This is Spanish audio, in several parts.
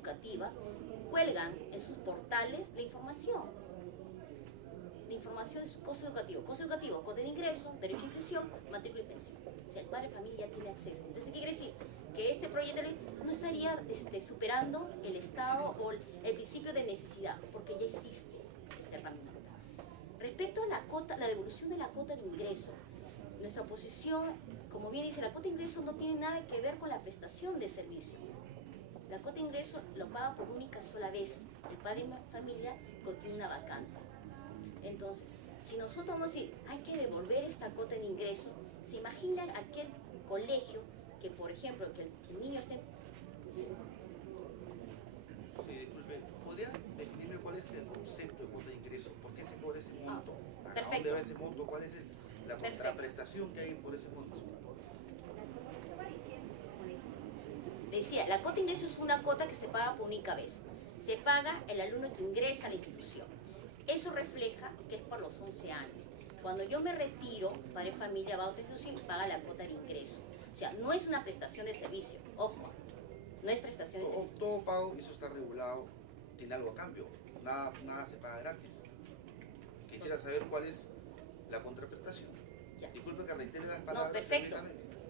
educativas cuelgan en sus portales la información de su costo educativo, costo de ingreso, derecho a inscripción, matrícula y pensión. O sea, el padre de familia ya tiene acceso. Entonces, ¿qué quiere decir? Que este proyecto de ley no estaría superando el estado o el principio de necesidad, porque ya existe esta herramienta. Respecto a la devolución de la cuota de ingreso, nuestra posición, como bien dice, la cuota de ingreso no tiene nada que ver con la prestación de servicio. La cuota de ingreso lo paga por única sola vez el padre de familia cuando tiene una vacante. Entonces, si nosotros vamos a decir, hay que devolver esta cuota de ingreso, ¿se imaginan aquel colegio que, por ejemplo, que el niño esté... Sí, disculpe, ¿podría definirme cuál es el concepto de cuota de ingreso? ¿Por qué se cobra ese monto? ¿A dónde va ese monto? ¿Cuál es la contraprestación que hay por ese monto? Decía, la cuota de ingreso es una cuota que se paga por única vez. Se paga el alumno que ingresa a la institución. Eso refleja que es por los 11 años. Cuando yo me retiro, padre de familia va a otra institución y paga la cuota de ingreso. O sea, no es una prestación de servicio. Ojo, no es prestación de servicio. Todo pago, eso está regulado, tiene algo a cambio. Nada se paga gratis. Quisiera saber cuál es la contraprestación. Ya. Disculpe que reitere las palabras. No, perfecto.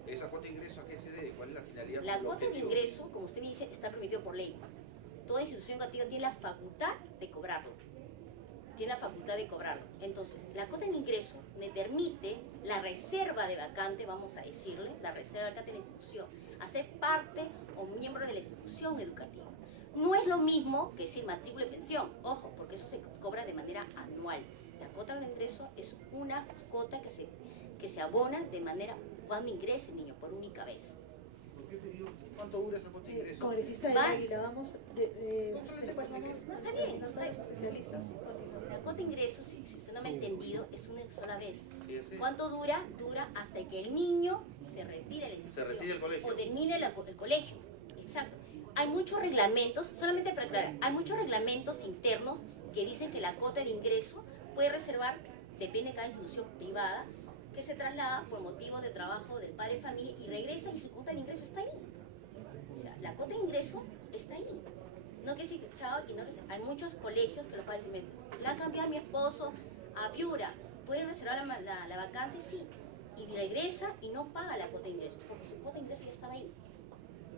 ¿Esa cuota de ingreso a qué se debe? ¿Cuál es la finalidad? La cuota de ingreso, como usted me dice, está permitido por ley. Toda institución educativa tiene la facultad de cobrarlo. Tiene la facultad de cobrarlo. Entonces, la cuota de ingreso me permite la reserva de vacante, vamos a decirle, la reserva de vacante de la institución, hacer parte o miembro de la institución educativa. No es lo mismo que decir matrícula y pensión, ojo, porque eso se cobra de manera anual. La cuota de ingreso es una cuota que se abona de manera cuando ingrese el niño, por única vez. ¿Cuánto dura esa cuota de ingreso? Congresista de Águila, vamos, después vamos... No, está bien. Especialistas. La cuota de ingreso, si usted no me ha entendido, es una sola vez. Sí. ¿Cuánto dura? Dura hasta que el niño se retire de la institución. Se retire del colegio. O termine el colegio. Exacto. Hay muchos reglamentos, solamente para aclarar, hay muchos reglamentos internos que dicen que la cuota de ingreso puede reservar, depende de cada institución privada, que se traslada por motivo de trabajo del padre de familia y regresa y su cuota de ingreso está ahí. O sea, la cuota de ingreso está ahí. No que sí, chao, y no hay muchos colegios que los padres dicen, la cambié a mi esposo a Piura, ¿pueden reservar la vacante? Sí. Y regresa y no paga la cuota de ingreso, porque su cuota de ingreso ya estaba ahí.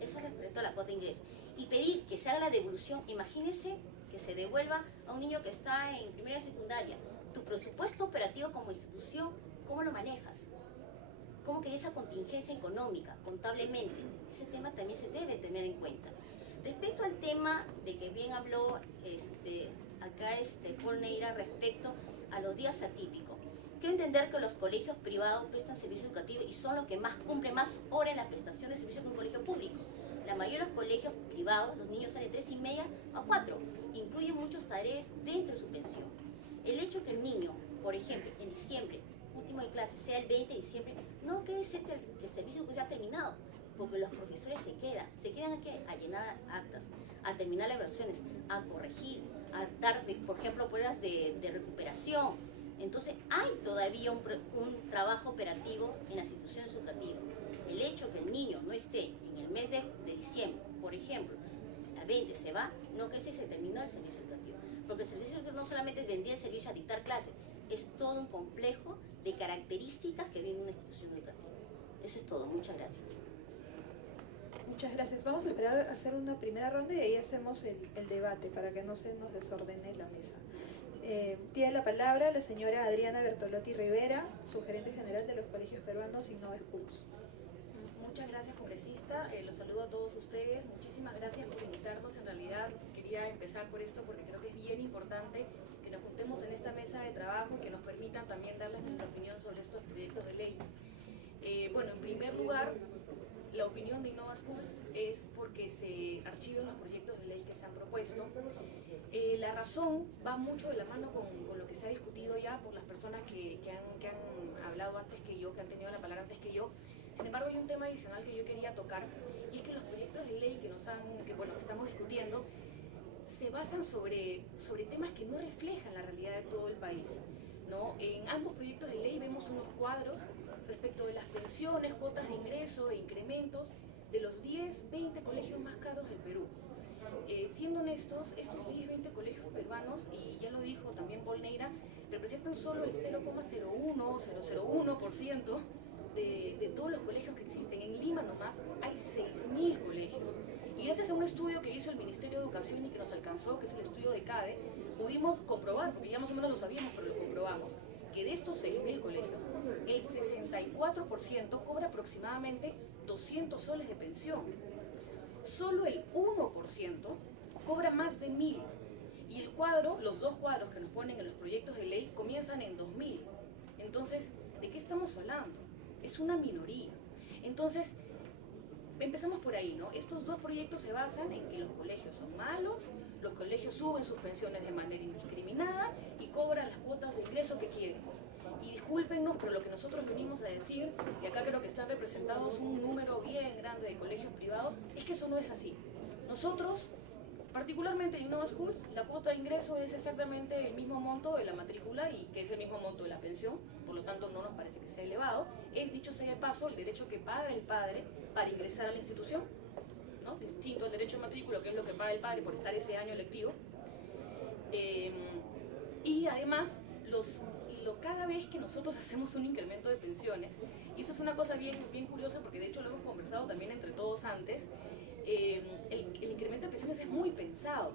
Eso respecto a la cuota de ingreso. Y pedir que se haga la devolución, imagínense que se devuelva a un niño que está en primera y secundaria. Tu presupuesto operativo como institución, ¿cómo lo manejas? ¿Cómo quería esa contingencia económica, contablemente? Ese tema también se debe tener en cuenta. Respecto al tema de que bien habló acá Paul Neira respecto a los días atípicos, quiero entender que los colegios privados prestan servicio educativo y son los que más cumplen más horas en la prestación de servicio que un colegio público. La mayoría de los colegios privados, los niños salen de 3:30 a 4, incluyen muchas tareas dentro de su pensión. El hecho que el niño, por ejemplo, en diciembre, último de clase, sea el 20 de diciembre, no quiere decir que el servicio ya ha terminado, porque los profesores se quedan ¿a qué? A llenar actas, a terminar las evaluaciones, a corregir, a dar, por ejemplo, pruebas de recuperación. Entonces hay todavía un trabajo operativo en las instituciones educativas. El hecho que el niño no esté en el mes de diciembre, por ejemplo, a 20 se va, no quiere decir que se terminó el servicio educativo, porque el servicio educativo no solamente es vendía el servicio a dictar clases, es todo un complejo de características que viene una institución educativa. Eso es todo, muchas gracias. Muchas gracias. Vamos a esperar a hacer una primera ronda y ahí hacemos el debate para que no se nos desordene la mesa. Tiene la palabra la señora Adriana Bertolotti Rivera, sugerente general de los colegios peruanos Innova Schools. Muchas gracias, congresista. Los saludo a todos ustedes. Muchísimas gracias por invitarnos. En realidad quería empezar por esto porque creo que es bien importante que nos juntemos en esta mesa de trabajo y que nos permitan también darles nuestra opinión sobre estos proyectos de ley. Bueno, en primer lugar, la opinión de Innova Schools es porque se archiven los proyectos de ley que se han propuesto. La razón va mucho de la mano con lo que se ha discutido ya por las personas que han hablado antes que yo, que han tenido la palabra antes que yo. Sin embargo, hay un tema adicional que yo quería tocar, y es que los proyectos de ley que estamos discutiendo se basan sobre temas que no reflejan la realidad de todo el país, ¿no? En ambos proyectos de ley vemos unos cuadros respecto de las pensiones, cuotas de ingreso e incrementos de los 10, 20 colegios más caros del Perú. honestos, estos 10, 20 colegios peruanos, y ya lo dijo también Paul Neira, representan solo el 0,01% de todos los colegios que existen. En Lima nomás hay 6.000 colegios. Y gracias a un estudio que hizo el Ministerio de Educación y que nos alcanzó, que es el estudio de CADE, pudimos comprobar, ya más o menos lo sabíamos, pero lo comprobamos, que de estos 6.000 colegios, el 64% cobra aproximadamente 200 soles de pensión. Solo el 1% cobra más de 1.000. Y el cuadro, los dos cuadros que nos ponen en los proyectos de ley, comienzan en 2.000. Entonces, ¿de qué estamos hablando? Es una minoría. Entonces, empezamos por ahí, ¿no? Estos dos proyectos se basan en que los colegios son malos, los colegios suben sus pensiones de manera indiscriminada y cobran las cuotas de ingreso que quieren. Y discúlpenos, pero lo que nosotros venimos a decir, y acá creo que están representados un número bien grande de colegios privados, es que eso no es así. Nosotros, particularmente en Innova Schools, la cuota de ingreso es exactamente el mismo monto de la matrícula y que es el mismo monto de la pensión, por lo tanto no nos parece que sea elevado. Es, dicho sea de paso, el derecho que paga el padre para ingresar a la institución, ¿no? Distinto al derecho de matrícula, que es lo que paga el padre por estar ese año lectivo. Y además, cada vez que nosotros hacemos un incremento de pensiones, y eso es una cosa bien curiosa porque de hecho lo hemos conversado también entre todos antes, el incremento de pensiones es muy pensado.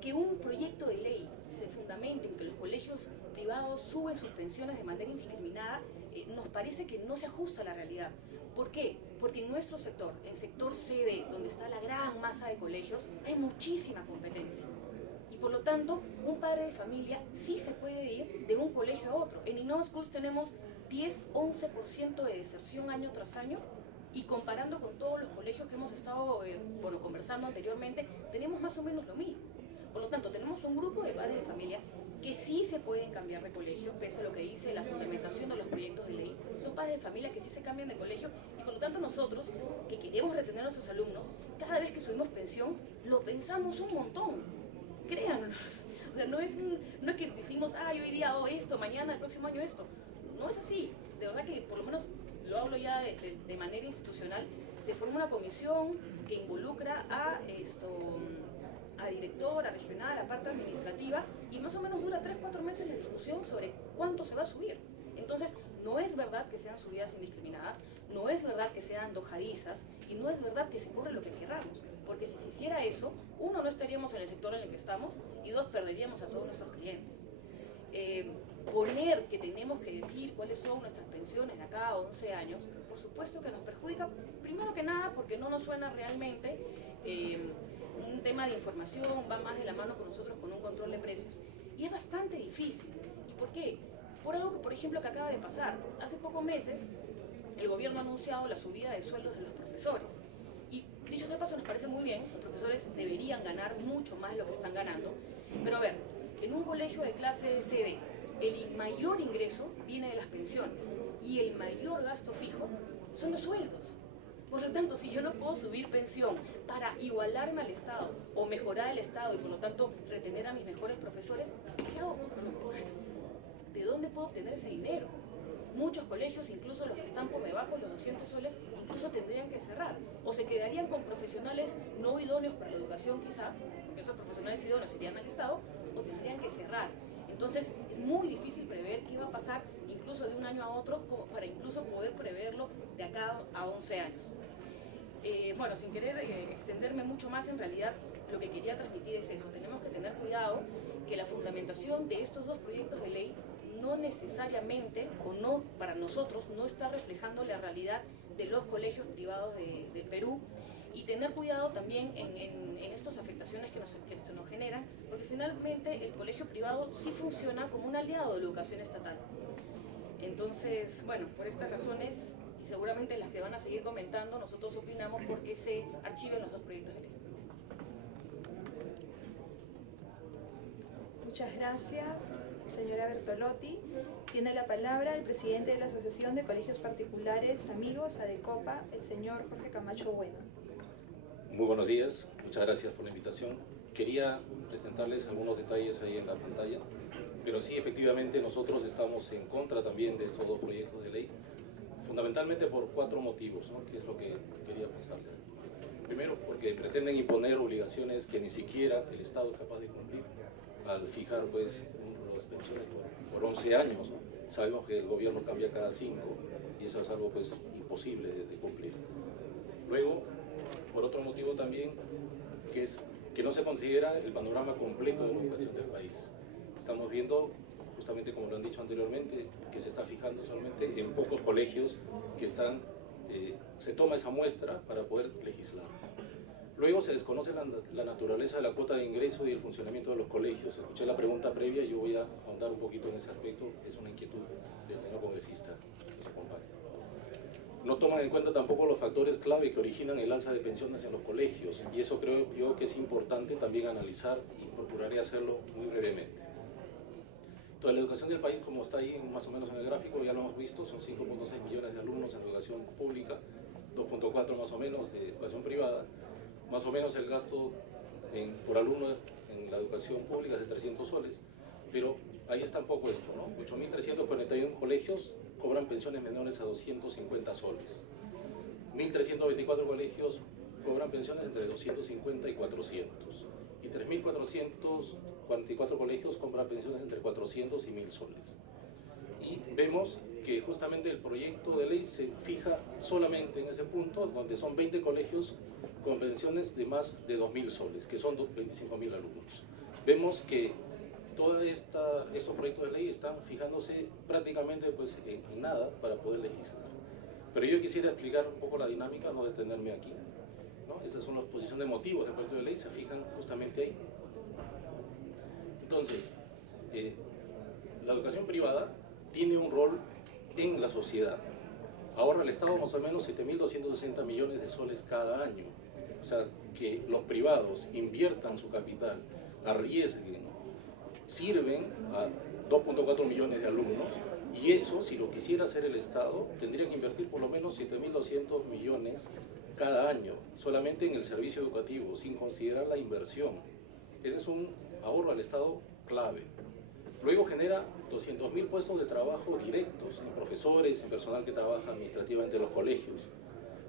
Que un proyecto de ley se fundamente en que los colegios privados suben sus pensiones de manera indiscriminada, nos parece que no se ajusta a la realidad. ¿Por qué? Porque en nuestro sector, en sector CD, donde está la gran masa de colegios, hay muchísima competencia. Y por lo tanto, un padre de familia sí se puede ir de un colegio a otro. En Innova Schools tenemos 10-11% de deserción año tras año, y comparando con todos los colegios que hemos estado conversando anteriormente, tenemos más o menos lo mismo. Por lo tanto, tenemos un grupo de padres de familia que sí se pueden cambiar de colegio, pese a lo que dice la fundamentación de los proyectos de ley. Son padres de familia que sí se cambian de colegio y por lo tanto nosotros, que queremos retener a nuestros alumnos, cada vez que subimos pensión, lo pensamos un montón. Créannos. O sea, no es que decimos, hoy día hago esto, mañana, el próximo año esto. No es así. De verdad que por lo menos lo hablo ya de manera institucional, se forma una comisión que involucra a directora regional, a parte administrativa, y más o menos dura 3-4 meses la discusión sobre cuánto se va a subir. Entonces, no es verdad que sean subidas indiscriminadas, no es verdad que sean antojadizas, y no es verdad que se cobre lo que queramos, porque si se hiciera eso, uno, no estaríamos en el sector en el que estamos, y dos, perderíamos a todos nuestros clientes. Poner que tenemos que decir cuáles son nuestras pensiones de acá a 11 años, por supuesto que nos perjudica, primero que nada, porque no nos suena realmente un tema de información, va más de la mano con nosotros con un control de precios. Y es bastante difícil. ¿Y por qué? Por algo que, por ejemplo, que acaba de pasar. Hace pocos meses, el gobierno ha anunciado la subida de sueldos de los profesores. Y dicho sea de paso, nos parece muy bien, los profesores deberían ganar mucho más de lo que están ganando. Pero a ver, en un colegio de clase CD, el mayor ingreso viene de las pensiones y el mayor gasto fijo son los sueldos. Por lo tanto, si yo no puedo subir pensión para igualarme al Estado o mejorar el Estado y por lo tanto retener a mis mejores profesores, ¿qué hago? ¿De dónde puedo obtener ese dinero? Muchos colegios, incluso los que están por debajo de los 200 soles, incluso tendrían que cerrar. O se quedarían con profesionales no idóneos para la educación quizás, porque esos profesionales idóneos irían al Estado, o tendrían que cerrar. Entonces es muy difícil prever qué va a pasar incluso de un año a otro, como para incluso poder preverlo de acá a 11 años. Bueno, sin querer extenderme mucho más, en realidad lo que quería transmitir es eso. Tenemos que tener cuidado que la fundamentación de estos dos proyectos de ley no necesariamente, o no, para nosotros, no está reflejando la realidad de los colegios privados de Perú, y tener cuidado también en estas afectaciones que se nos generan, porque finalmente el colegio privado sí funciona como un aliado de la educación estatal. Entonces, bueno, por estas razones, y seguramente las que van a seguir comentando, nosotros opinamos porque se archiven los dos proyectos de ley. Muchas gracias, señora Bertolotti. Tiene la palabra el presidente de la Asociación de Colegios Particulares Amigos, ADECOPA, el señor Jorge Camacho Bueno. Muy buenos días, muchas gracias por la invitación. Quería presentarles algunos detalles ahí en la pantalla, pero sí, efectivamente, nosotros estamos en contra también de estos dos proyectos de ley, fundamentalmente por 4 motivos, ¿no? Que es lo que quería pasarles. Primero, porque pretenden imponer obligaciones que ni siquiera el Estado es capaz de cumplir al fijar pues las pensiones por 11 años, ¿no? Sabemos que el gobierno cambia cada 5 y eso es algo pues imposible de cumplir. Luego, por otro motivo también, que es que no se considera el panorama completo de la educación del país. Estamos viendo, justamente como lo han dicho anteriormente, que se está fijando solamente en pocos colegios que están, se toma esa muestra para poder legislar. Luego se desconoce la naturaleza de la cuota de ingreso y el funcionamiento de los colegios. Escuché la pregunta previa y yo voy a ahondar un poquito en ese aspecto, es una inquietud del señor congresista que nos acompaña. No toman en cuenta tampoco los factores clave que originan el alza de pensiones en los colegios, y eso creo yo que es importante también analizar y procuraré hacerlo muy brevemente. Entonces, la educación del país, como está ahí más o menos en el gráfico, ya lo hemos visto, son 5.6 millones de alumnos en educación pública, 2.4 más o menos de educación privada. Más o menos el gasto por alumno en la educación pública es de 300 soles, pero ahí está un poco esto, ¿no? 8.341 colegios cobran pensiones menores a 250 soles. 1.324 colegios cobran pensiones entre 250 y 400. Y 3.444 colegios cobran pensiones entre 400 y 1.000 soles. Y vemos que justamente el proyecto de ley se fija solamente en ese punto, donde son 20 colegios con pensiones de más de 2.000 soles, que son 25.000 alumnos. Vemos que todos estos proyectos de ley están fijándose prácticamente pues, en nada para poder legislar. Pero yo quisiera explicar un poco la dinámica, no detenerme aquí, ¿no? Estas son las exposición de motivos del proyecto de ley, se fijan justamente ahí. Entonces, la educación privada tiene un rol en la sociedad. Ahorra al Estado más o menos 7.260 millones de soles cada año. O sea, que los privados inviertan su capital, arriesguen, sirven a 2.4 millones de alumnos, y eso, si lo quisiera hacer el Estado, tendría que invertir por lo menos 7.200 millones cada año, solamente en el servicio educativo, sin considerar la inversión. Ese es un ahorro al Estado clave. Luego genera 200.000 puestos de trabajo directos en profesores, en personal que trabaja administrativamente en los colegios,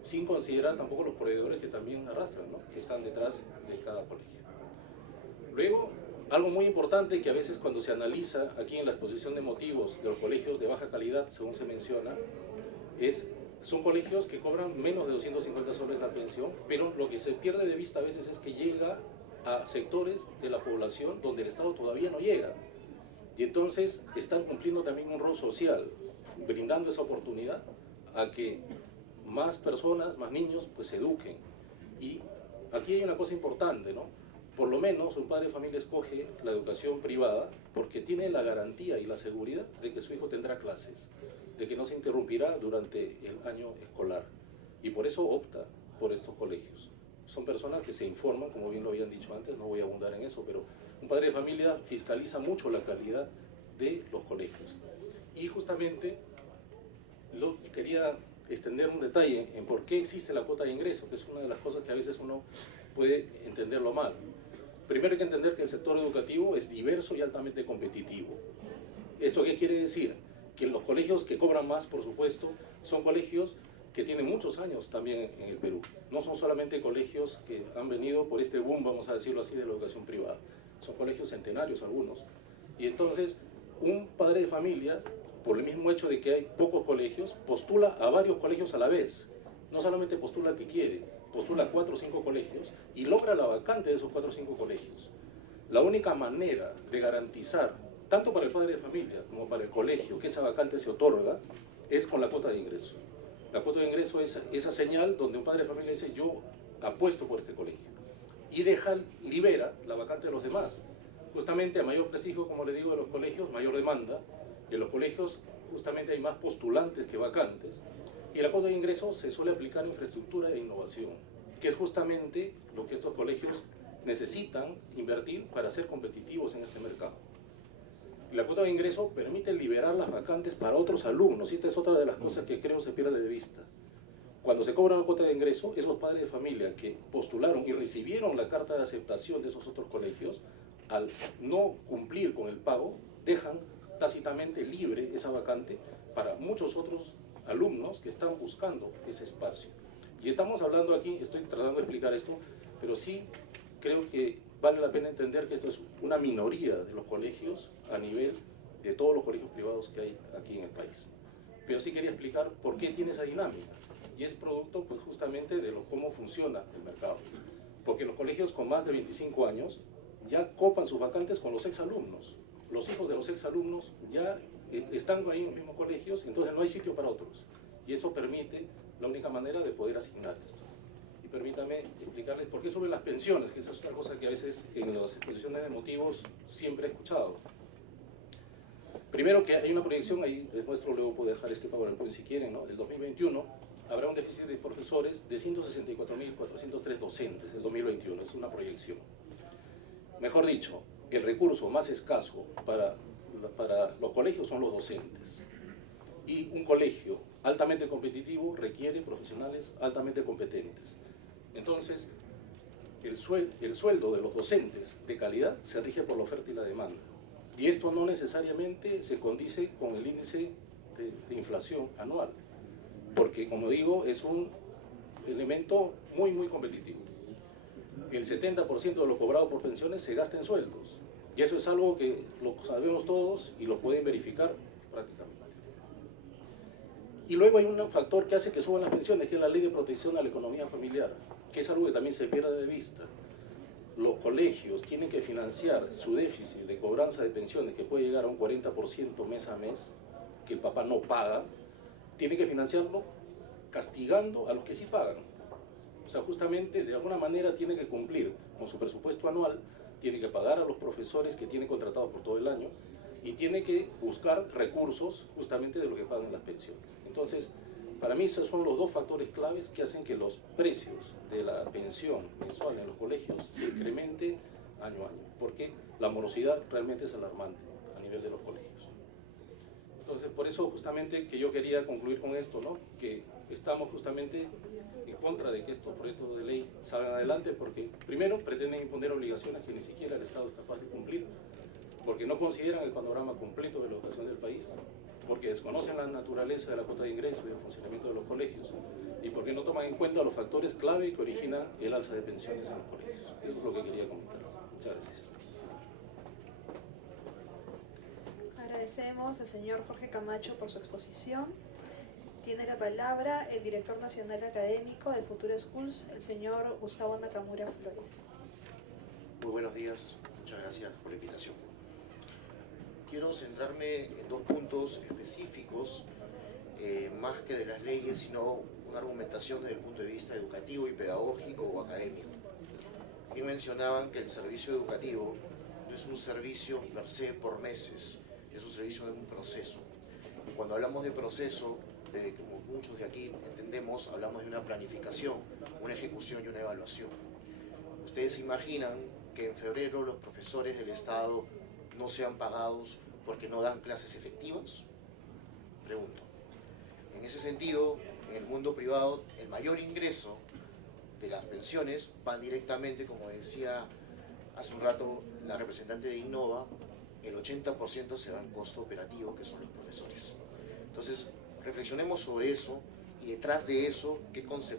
sin considerar tampoco los proveedores que también arrastran, ¿no? Que están detrás de cada colegio. Luego, algo muy importante que a veces cuando se analiza aquí en la exposición de motivos de los colegios de baja calidad, según se menciona, son colegios que cobran menos de 250 soles la pensión, pero lo que se pierde de vista a veces es que llega a sectores de la población donde el Estado todavía no llega. Y entonces están cumpliendo también un rol social, brindando esa oportunidad a que más personas, más niños, pues se eduquen. Y aquí hay una cosa importante, ¿no? Por lo menos un padre de familia escoge la educación privada porque tiene la garantía y la seguridad de que su hijo tendrá clases, de que no se interrumpirá durante el año escolar. Y por eso opta por estos colegios. Son personas que se informan, como bien lo habían dicho antes, no voy a abundar en eso, pero un padre de familia fiscaliza mucho la calidad de los colegios. Y justamente quería extender un detalle en por qué existe la cuota de ingreso, que es una de las cosas que a veces uno puede entenderlo mal. Primero hay que entender que el sector educativo es diverso y altamente competitivo. ¿Esto qué quiere decir? Que los colegios que cobran más, por supuesto, son colegios que tienen muchos años también en el Perú. No son solamente colegios que han venido por este boom, vamos a decirlo así, de la educación privada. Son colegios centenarios algunos. Y entonces, un padre de familia, por el mismo hecho de que hay pocos colegios, postula a varios colegios a la vez. No solamente postula al que quiere, postula a 4 o 5 colegios y logra la vacante de esos 4 o 5 colegios. La única manera de garantizar, tanto para el padre de familia como para el colegio, que esa vacante se otorga, es con la cuota de ingreso. La cuota de ingreso es esa señal donde un padre de familia dice: yo apuesto por este colegio, y libera la vacante de los demás. Justamente a mayor prestigio, como le digo, de los colegios, mayor demanda. En los colegios justamente hay más postulantes que vacantes, y la cuota de ingreso se suele aplicar en infraestructura e innovación, que es justamente lo que estos colegios necesitan invertir para ser competitivos en este mercado. La cuota de ingreso permite liberar las vacantes para otros alumnos, y esta es otra de las cosas que creo se pierde de vista. Cuando se cobra una cuota de ingreso, esos padres de familia que postularon y recibieron la carta de aceptación de esos otros colegios, al no cumplir con el pago, dejan tácitamente libre esa vacante para muchos otros alumnos que están buscando ese espacio. Y estamos hablando aquí, estoy tratando de explicar esto, pero sí creo que vale la pena entender que esto es una minoría de los colegios a nivel de todos los colegios privados que hay aquí en el país. Pero sí quería explicar por qué tiene esa dinámica. Y es producto pues, justamente de cómo funciona el mercado. Porque los colegios con más de 25 años ya copan sus vacantes con los exalumnos. Los hijos de los exalumnos ya están ahí en los mismos colegios, entonces no hay sitio para otros. Y eso permite la única manera de poder asignar esto. Y permítame explicarles por qué sobre las pensiones, que esa es otra cosa que a veces en las exposiciones de motivos siempre he escuchado. Primero que hay una proyección, ahí les muestro, luego puedo dejar este PowerPoint si quieren, ¿no? El 2021 habrá un déficit de profesores de 164.403 docentes, el 2021, es una proyección. Mejor dicho, el recurso más escaso para los colegios son los docentes. Y un colegio altamente competitivo requiere profesionales altamente competentes. Entonces, el sueldo de los docentes de calidad se rige por la oferta y la demanda. Y esto no necesariamente se condice con el índice de inflación anual, porque, como digo, es un elemento muy, muy competitivo. El 70% de lo cobrado por pensiones se gasta en sueldos, y eso es algo que lo sabemos todos y lo pueden verificar prácticamente. Y luego hay un factor que hace que suban las pensiones, que es la Ley de Protección a la Economía Familiar, que es algo que también se pierde de vista. Los colegios tienen que financiar su déficit de cobranza de pensiones, que puede llegar a un 40% mes a mes, que el papá no paga, tiene que financiarlo castigando a los que sí pagan. O sea, justamente, de alguna manera tiene que cumplir con su presupuesto anual, tiene que pagar a los profesores que tiene contratados por todo el año y tiene que buscar recursos justamente de lo que pagan las pensiones. Entonces, para mí esos son los dos factores claves que hacen que los precios de la pensión mensual en los colegios se incrementen año a año, porque la morosidad realmente es alarmante a nivel de los colegios. Entonces, por eso justamente que yo quería concluir con esto, ¿no? Que estamos justamente en contra de que estos proyectos de ley salgan adelante, porque primero pretenden imponer obligaciones que ni siquiera el Estado es capaz de cumplir, porque no consideran el panorama completo de la educación del país, porque desconocen la naturaleza de la cuota de ingreso y el funcionamiento de los colegios, y porque no toman en cuenta los factores clave que originan el alza de pensiones en los colegios. Eso es lo que quería comentar. Muchas gracias. Agradecemos al señor Jorge Camacho por su exposición. Tiene la palabra el director nacional académico de Future Schools, el señor Gustavo Nakamura Flores. Muy buenos días, muchas gracias por la invitación. Quiero centrarme en dos puntos específicos, más que de las leyes, sino una argumentación desde el punto de vista educativo y pedagógico o académico. Bien mencionaban que el servicio educativo no es un servicio per se por meses, es un servicio de un proceso. Cuando hablamos de proceso, como muchos de aquí entendemos, hablamos de una planificación, una ejecución y una evaluación. ¿Ustedes se imaginan que en febrero los profesores del Estado no sean pagados porque no dan clases efectivas? Pregunto. En ese sentido, en el mundo privado, el mayor ingreso de las pensiones van directamente, como decía hace un rato la representante de Innova, el 80% se va en costo operativo, que son los profesores. Entonces, reflexionemos sobre eso y detrás de eso, qué concepción